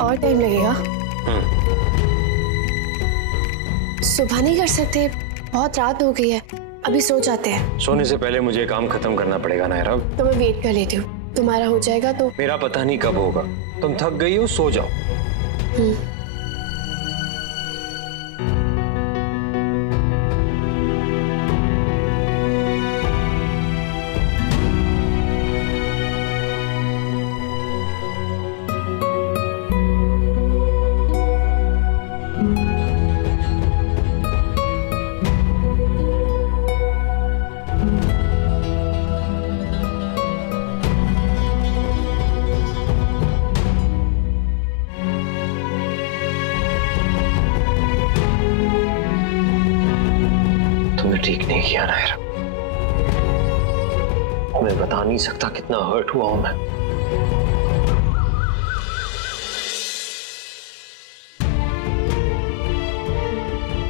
और टाइम लगेगा? सुबह नहीं कर सकते? बहुत रात हो गई है, अभी सो जाते हैं। सोने से पहले मुझे काम खत्म करना पड़ेगा नायरा। तो मैं वेट कर लेती हूँ, तुम्हारा हो जाएगा तो। मेरा पता नहीं कब होगा, तुम थक गई हो, सो जाओ। ठीक नहीं किया नायरा, मैं बता नहीं सकता कितना हर्ट हुआ हूं मैं।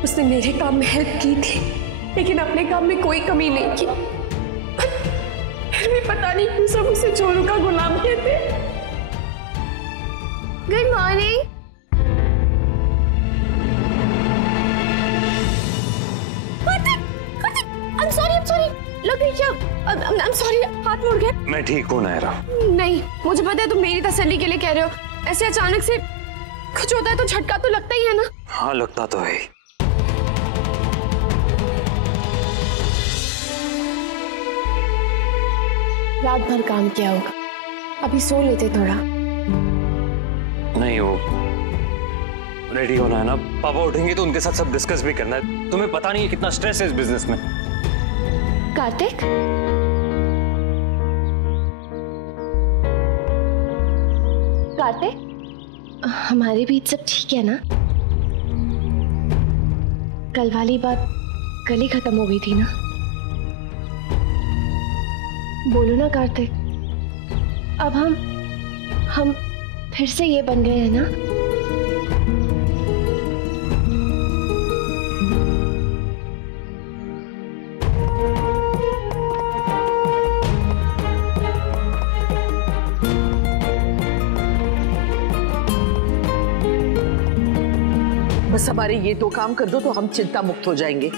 उसने मेरे काम में हेल्प की थी, लेकिन अपने काम में कोई कमी नहीं की। फिर भी पता नहीं क्यों सब उसे चोरों का गुलाम कहते। Good morning. I'm sorry, हाथ मुड़ गया। मैं ठीक हूँ नायरा। नहीं, मुझे पता है तुम मेरी तसल्ली के लिए कह रहे हो। ऐसे अचानक से कुछ होता है तो झटका तो लगता ही है ना। हाँ लगता तो है। रात भर काम किया होगा, अभी सो लेते थोड़ा। नहीं, वो रेडी होना है ना, पापा उठेंगे तो उनके साथ सब डिस्कस भी करना है। तुम्हें पता नहीं है कितना स्ट्रेस है इस बिजनेस में। कार्तिक, कार्तिक, हमारे बीच सब ठीक है ना? कल वाली बात कल ही खत्म हो गई थी ना? बोलो ना कार्तिक, अब हम फिर से ये बन गए हैं ना? बस हमारे ये दो काम कर दो तो हम चिंता मुक्त हो जाएंगे।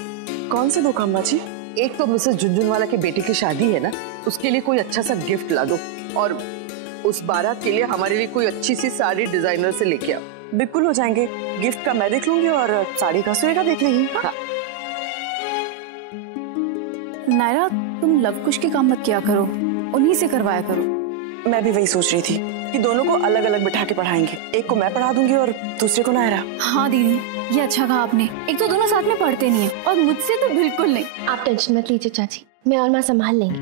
कौन से दो काम बाजी? एक तो मिसेस झुनझुनवाला के बेटे की शादी है ना, उसके लिए कोई अच्छा सा गिफ्ट ला दो, और उस बारात के लिए हमारे लिए कोई अच्छी सी साड़ी डिजाइनर से लेके आओ। बिल्कुल हो जाएंगे। गिफ्ट का मैं देख लूंगी और साड़ी का सुरेखा देख लेंगी। हाँ। नायरा, तुम लव कुश के काम मत किया करो, उन्हीं से करवाया करो। मैं भी वही सोच रही थी कि दोनों को अलग अलग बिठा के पढ़ाएंगे। एक को मैं पढ़ा दूंगी और दूसरे को नायरा। हाँ दीदी, ये अच्छा कहा आपने। एक तो दोनों साथ में पढ़ते नहीं है और मुझसे तो बिल्कुल नहीं। आप टेंशन मत लीजिए चाची, मैं और माँ संभाल लेंगे।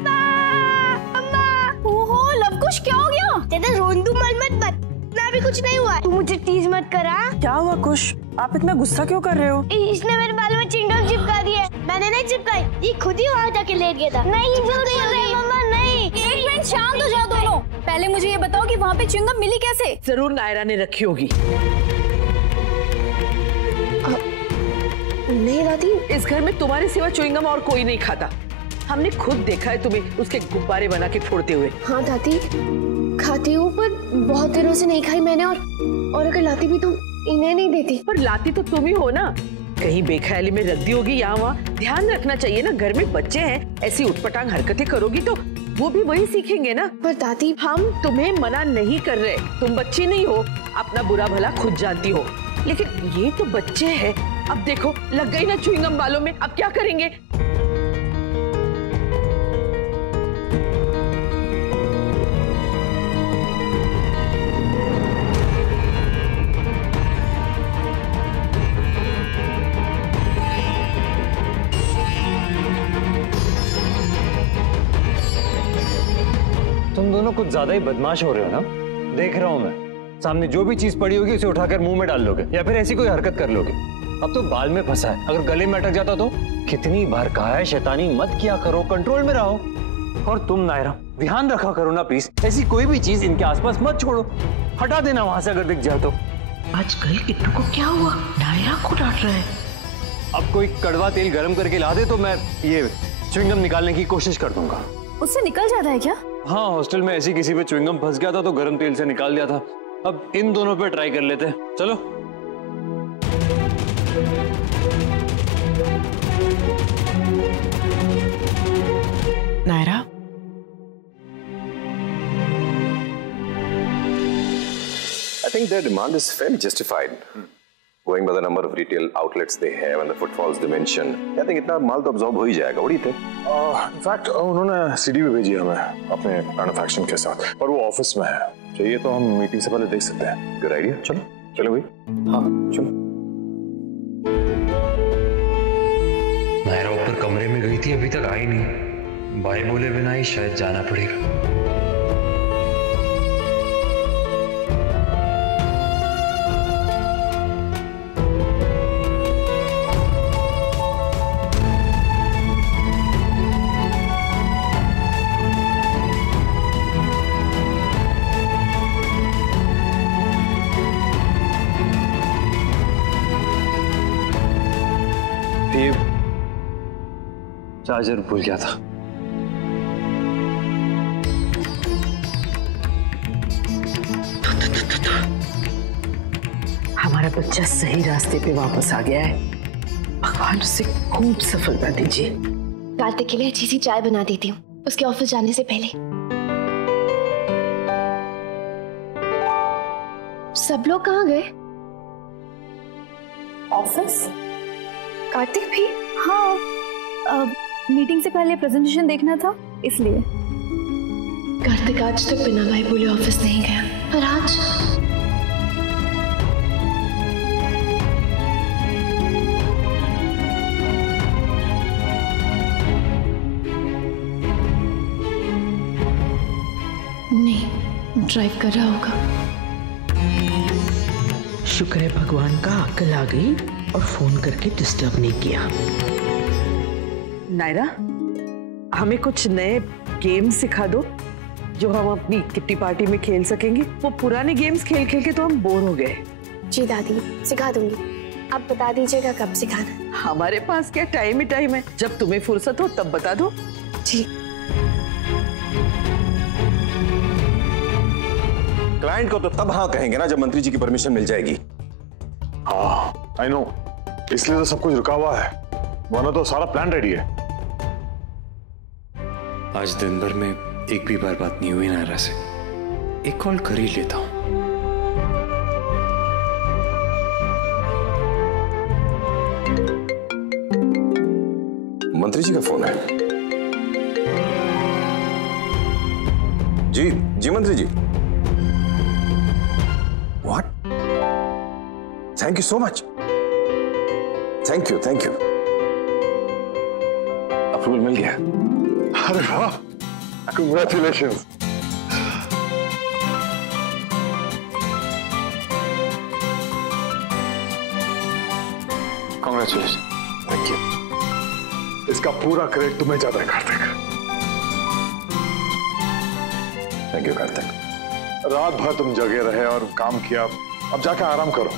ओहो लव कुश, क्या हो गया? तेरा रोंदू मत ना भी कुछ नहीं हुआ। तू मुझे टीज मत करा। क्या हुआ कुश? आप इतना गुस्सा क्यों कर रहे हो? इसने मेरे बाल में चिंगम चिपका दी है। मैंने नहीं चिपकाई, ये खुद ही वहाँ जाके लेट गया था। नहीं मम्मा नहीं। एक मिनट शांत हो जाओ दोनों। पहले मुझे ये बताओ कि वहाँ पे चिंगम मिली कैसे? जरूर नायरा ने रखी होगी। नहीं दादी, इस घर में तुम्हारे सिवा च्युइंगम और कोई नहीं खाता। हमने खुद देखा है तुम्हें उसके गुब्बारे बना के फोड़ते हुए। हाँ दादी, खाती हूँ पर बहुत दिनों से नहीं खाई मैंने, और अगर लाती भी तो इन्हें नहीं देती। पर लाती तो तुम ही हो ना, कहीं बेख्याली में रख दी होगी यहाँ वहाँ। ध्यान रखना चाहिए ना, घर में बच्चे हैं, ऐसी उठपटांग हरकतें करोगी तो वो भी वही सीखेंगे ना। पर दादी, हम तुम्हें मना नहीं कर रहे, तुम बच्ची नहीं हो, अपना बुरा भला खुद जानती हो, लेकिन ये तो बच्चे हैं। अब देखो लग गई ना च्युइंगम बालों में, अब क्या करेंगे? तुम दोनों कुछ ज्यादा ही बदमाश हो रहे हो ना, देख रहा हूं मैं। सामने जो भी चीज पड़ी होगी उसे उठाकर मुंह में डाल लोगे या फिर ऐसी कोई हरकत कर लोगे। अब तो बाल में फंसा है, अगर गले में अटक जाता तो? कितनी बार कहा है शैतानी मत किया करो, कंट्रोल में रहो। और तुम नायरा ध्यान रखा करो ना प्लीज, ऐसी कोई भी चीज इनके आसपास मत छोड़ो, हटा देना वहां से अगर दिख जाए तो। आजकल किट्टू को क्या हुआ, नायरा को डांट रहा है। अब कोई कड़वा तेल गर्म करके ला दे तो मैं ये च्युइंगम निकालने की कोशिश कर दूंगा। उससे निकल जाता है क्या? हाँ, हॉस्टल में ऐसी किसी पे च्युइंगम फंस गया था तो गर्म तेल से निकाल दिया था, अब इन दोनों पे ट्राई कर लेते हैं, चलो। Naira, I think their demand is fairly justified. Going by the number of retail outlets they have and the footfalls they mention, I think इतना माल तो absorb हो ही जाएगा। What do you think? In fact उन्होंने सीडी भी भेजी हमें अपने मैन्युफैक्चरिंग के साथ, पर वो ऑफिस में है। चाहिए तो हम मीटिंग से पहले देख सकते हैं। Good idea. चलो चलो भाई। हाँ चलो। नायरा ऊपर कमरे में गई थी, अभी तक आई नहीं। भाई बोले बिना ही शायद जाना पड़ेगा। चार्जर भूल गया था। हमारा बच्चा सही रास्ते पे वापस आ गया है। भगवान उसे खूब सफलता दीजिए। कार्तिक के लिए अच्छी सी चाय बना देती हूँ उसके ऑफिस जाने से पहले। सब लोग कहाँ गए? ऑफिस? कार्तिक भी? हाँ, मीटिंग से पहले प्रेजेंटेशन देखना था इसलिए। कार्तिक आज तक बिना भाई बोले ऑफिस नहीं गया, पर आज नहीं, ड्राइव कर रहा होगा। शुक्र है भगवान का अक्ल आ गई और फोन करके डिस्टर्ब नहीं किया। नायरा, हमें कुछ नए गेम्स सिखा दो जो हम अपनी किट्टी पार्टी में खेल सकेंगे। वो पुराने गेम्स खेल खेल के तो हम बोर हो गए। जी दादी, सिखा दूंगी। आप बता दीजिएगा कब सिखाना। हमारे पास क्या टाइम ही टाइम है, जब तुम्हें फुर्सत हो तब बता दो। जी। क्लाइंट को तो तब हाँ कहेंगे ना जब मंत्री जी की परमिशन मिल जाएगी। हाँ, आई नो, इसलिए तो सब कुछ रुका हुआ है, वरना तो सारा प्लान रेडी है। आज दिन भर में एक भी बार बात नहीं हुई नायरा से। एक कॉल कर ही लेता हूँ। मंत्री जी का फोन है। जी जी मंत्री जी। What? Thank you so much. Thank you thank you. Approval मिल गया। अरे वाह, कांग्रेचुलेशंस। कांग्रेचुलेशंस। Thank you. इसका पूरा क्रेडिट तुम्हें जाता है कार्तिक। Thank you Kartik. रात भर तुम जगे रहे और काम किया, अब जाके आराम करो।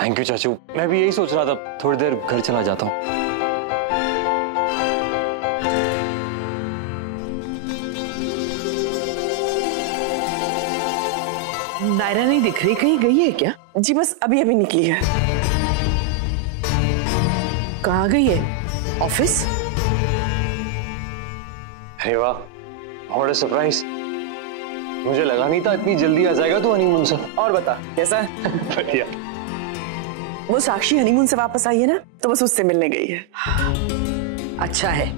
थैंक यू चाचू, मैं भी यही सोच रहा था, थोड़ी देर घर चला जाता हूँ। नायरा नहीं दिख रही, कहीं गई है क्या? जी बस अभी अभी निकली है। कहाँ गई है? ऑफिस? अरे वाह, व्हाट अ सरप्राइज। मुझे लगा नहीं था इतनी जल्दी आ जाएगा तू हनीमून से। और बता कैसा है? बढ़िया। वो साक्षी हनीमून से वापस आई है ना, तो बस उससे मिलने गई है। अच्छा है,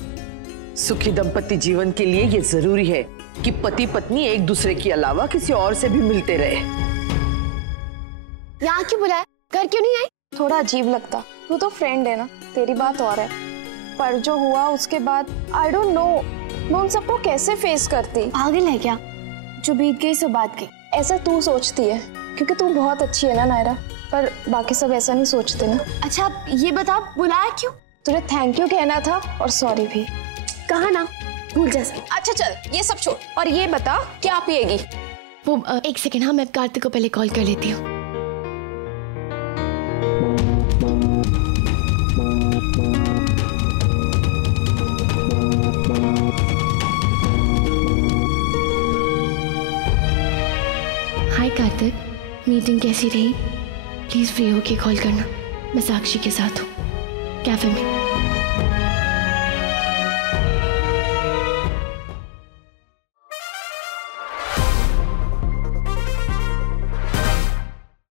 सुखी दंपति जीवन के लिए ये जरूरी है कि पति पत्नी एक दूसरे के अलावा किसी और से भी मिलते रहे। यहाँ क्यों बुलाया? घर क्यों नहीं आई? थोड़ा अजीब लगता, तू तो फ्रेंड है ना, तेरी बात और है, पर जो हुआ उसके बाद आई डोंट नो मैं उन सबको कैसे फेस करती। पागल है क्या? जो बीत गई सो बात गई, ऐसा तू सोचती है क्योंकि तू बहुत अच्छी है ना नायरा, पर बाकी सब ऐसा नहीं सोचते ना। अच्छा ये बता, बुलाया क्यों? तुझे थैंक यू कहना था और सॉरी भी। कहा ना, भूल जा सब। अच्छा चल ये सब छोड़ और ये बता क्या पिएगी? वो एक सेकंड, हाँ मैं कार्तिक को पहले कॉल कर लेती हूँ। हाय कार्तिक। मीटिंग कैसी रही प्लीज फ्री होके कॉल करना, मैं साक्षी के साथ हूँ कैफे में।